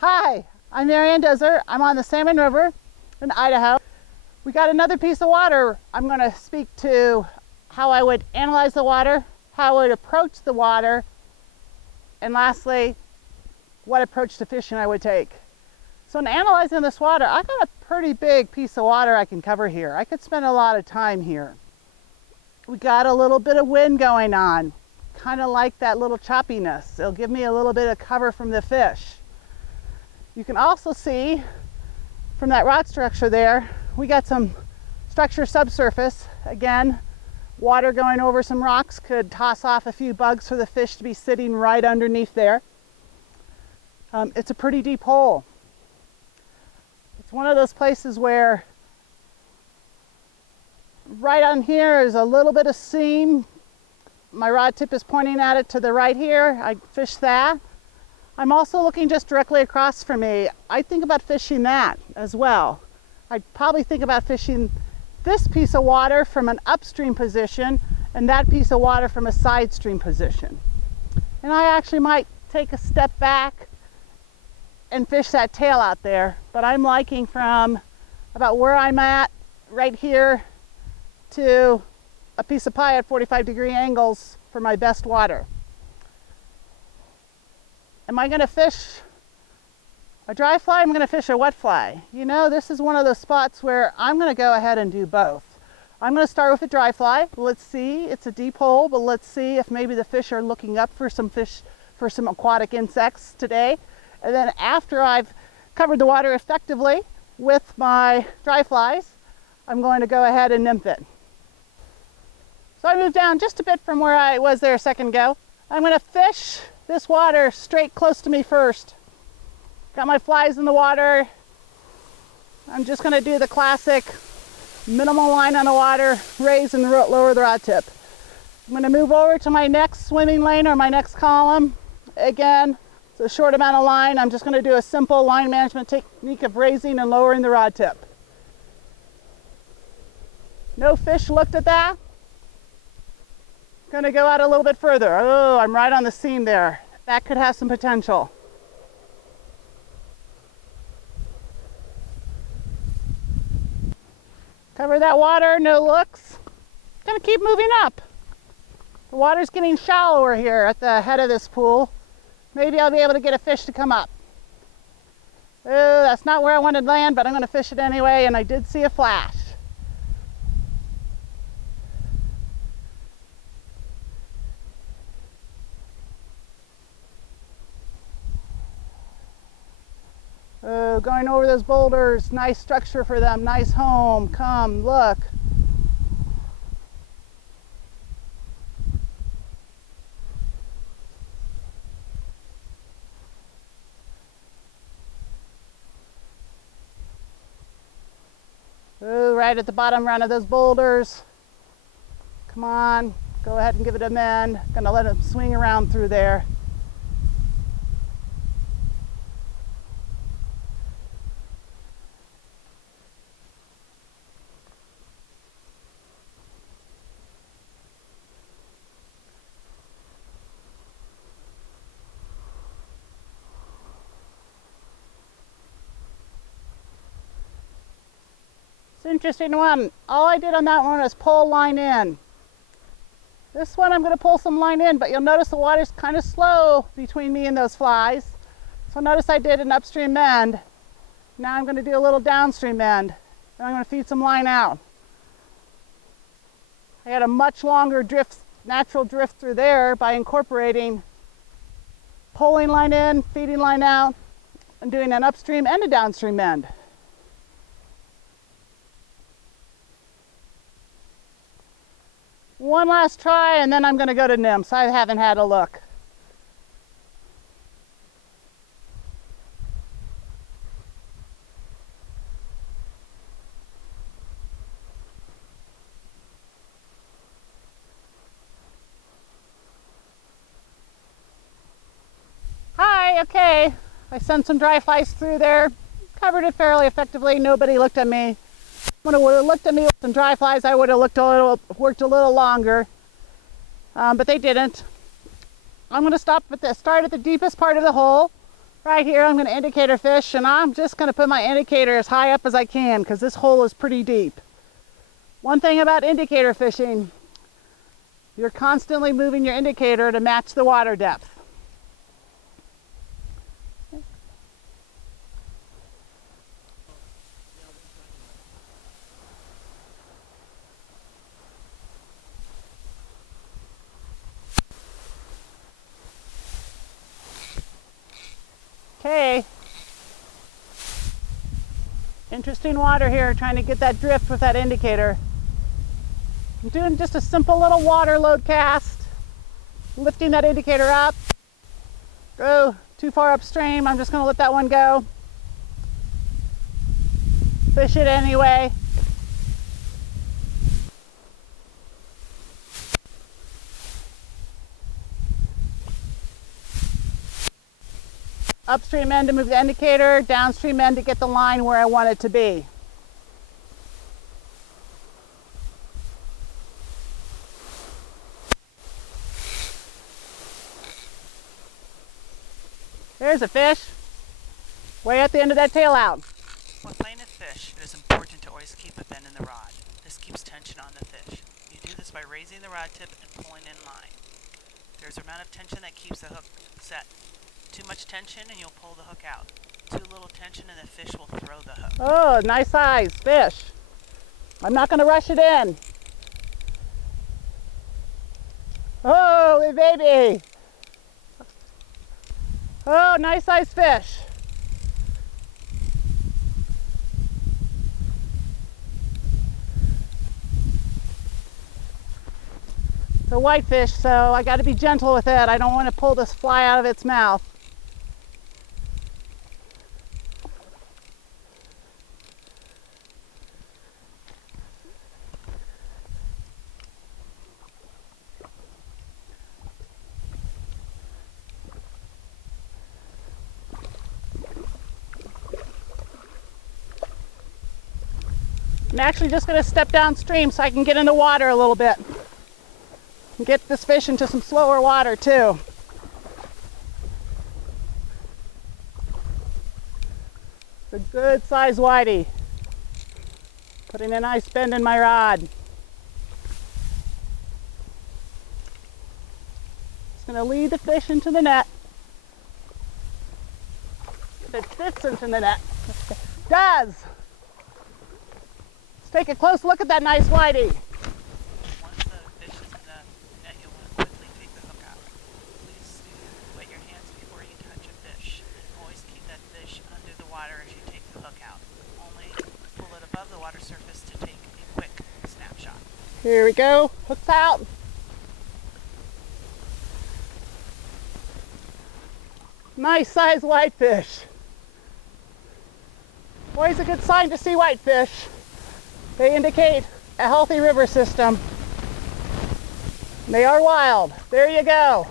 Hi, I'm Dozer. I'm on the Salmon River in Idaho. We got another piece of water. I'm going to speak to how I would analyze the water, how I would approach the water, and lastly, what approach to fishing I would take. So in analyzing this water, I got a pretty big piece of water I can cover here. I could spend a lot of time here. We got a little bit of wind going on, kind of like that little choppiness. It'll give me a little bit of cover from the fish. You can also see from that rot structure there, we got some structure subsurface. Again, water going over some rocks could toss off a few bugs for the fish to be sitting right underneath there. It's a pretty deep hole. It's one of those places where right on here is a little bit of seam. My rod tip is pointing at it to the right here. I fish that. I'm also looking just directly across from me. I think about fishing that as well. I'd probably think about fishing this piece of water from an upstream position and that piece of water from a side stream position. And I actually might take a step back and fish that tail out there, but I'm liking from about where I'm at right here to a piece of pie at 45-degree angles for my best water. Am I going to fish a dry fly? I'm going to fish a wet fly. You know, this is one of those spots where I'm going to go ahead and do both. I'm going to start with a dry fly. Let's see, it's a deep hole, but let's see if maybe the fish are looking up for some fish, for some aquatic insects today. And then after I've covered the water effectively with my dry flies, I'm going to go ahead and nymph it. So I moved down just a bit from where I was there a second ago. I'm going to fish this water straight close to me first. Got my flies in the water. I'm just going to do the classic minimal line on the water, raise and lower the rod tip. I'm going to move over to my next swimming lane or my next column. Again, it's a short amount of line. I'm just going to do a simple line management technique of raising and lowering the rod tip. No fish looked at that. Going to go out a little bit further. Oh, I'm right on the seam there. That could have some potential. Cover that water, no looks. Going to keep moving up. The water's getting shallower here at the head of this pool. Maybe I'll be able to get a fish to come up. Oh, that's not where I wanted to land, but I'm going to fish it anyway, and I did see a flash. Oh, going over those boulders, nice structure for them, nice home. Come, look. Oh, right at the bottom run of those boulders. Come on, go ahead and give it a bend. Gonna let them swing around through there. It's an interesting one. All I did on that one was pull line in. This one I'm going to pull some line in, but you'll notice the water's kind of slow between me and those flies. So notice I did an upstream bend. Now I'm going to do a little downstream bend. And I'm going to feed some line out. I had a much longer drift, natural drift through there by incorporating pulling line in, feeding line out, and doing an upstream and a downstream bend. One last try and then I'm going to go to nymphs. I haven't had a look. Hi, okay. I sent some dry flies through there, covered it fairly effectively. Nobody looked at me. When it would have looked at me with some dry flies, I would have worked a little longer, but they didn't. I'm going to start at the deepest part of the hole, Right here, I'm going to indicator fish, and I'm just going to put my indicator as high up as I can because this hole is pretty deep. One thing about indicator fishing, you're constantly moving your indicator to match the water depth. Okay. Interesting water here, trying to get that drift with that indicator. I'm doing just a simple little water load cast, lifting that indicator up. Go too far upstream, I'm just going to let that one go. Fish it anyway. Upstream end to move the indicator, downstream end to get the line where I want it to be. There's a fish, way at the end of that tail out. When playing with fish, it is important to always keep a bend in the rod. This keeps tension on the fish. You do this by raising the rod tip and pulling in line. There's an amount of tension that keeps the hook set. Too much tension and you'll pull the hook out. Too little tension and the fish will throw the hook. Oh, nice size fish. I'm not going to rush it in. Oh, baby. Oh, nice size fish. It's a whitefish, so I got to be gentle with it. I don't want to pull this fly out of its mouth. I'm actually just going to step downstream so I can get in the water a little bit and get this fish into some slower water too. It's a good size whitey. Putting a nice bend in my rod. Just going to lead the fish into the net. If it fits into the net. It does! Take a close look at that nice whitey. Once the fish is in the net, you'll want to quickly take the hook out. Please wet your hands before you touch a fish. Always keep that fish under the water as you take the hook out. Only pull it above the water surface to take a quick snapshot. Here we go. Hook's out. Nice size whitefish. Always a good sign to see whitefish. They indicate a healthy river system. They are wild. There you go.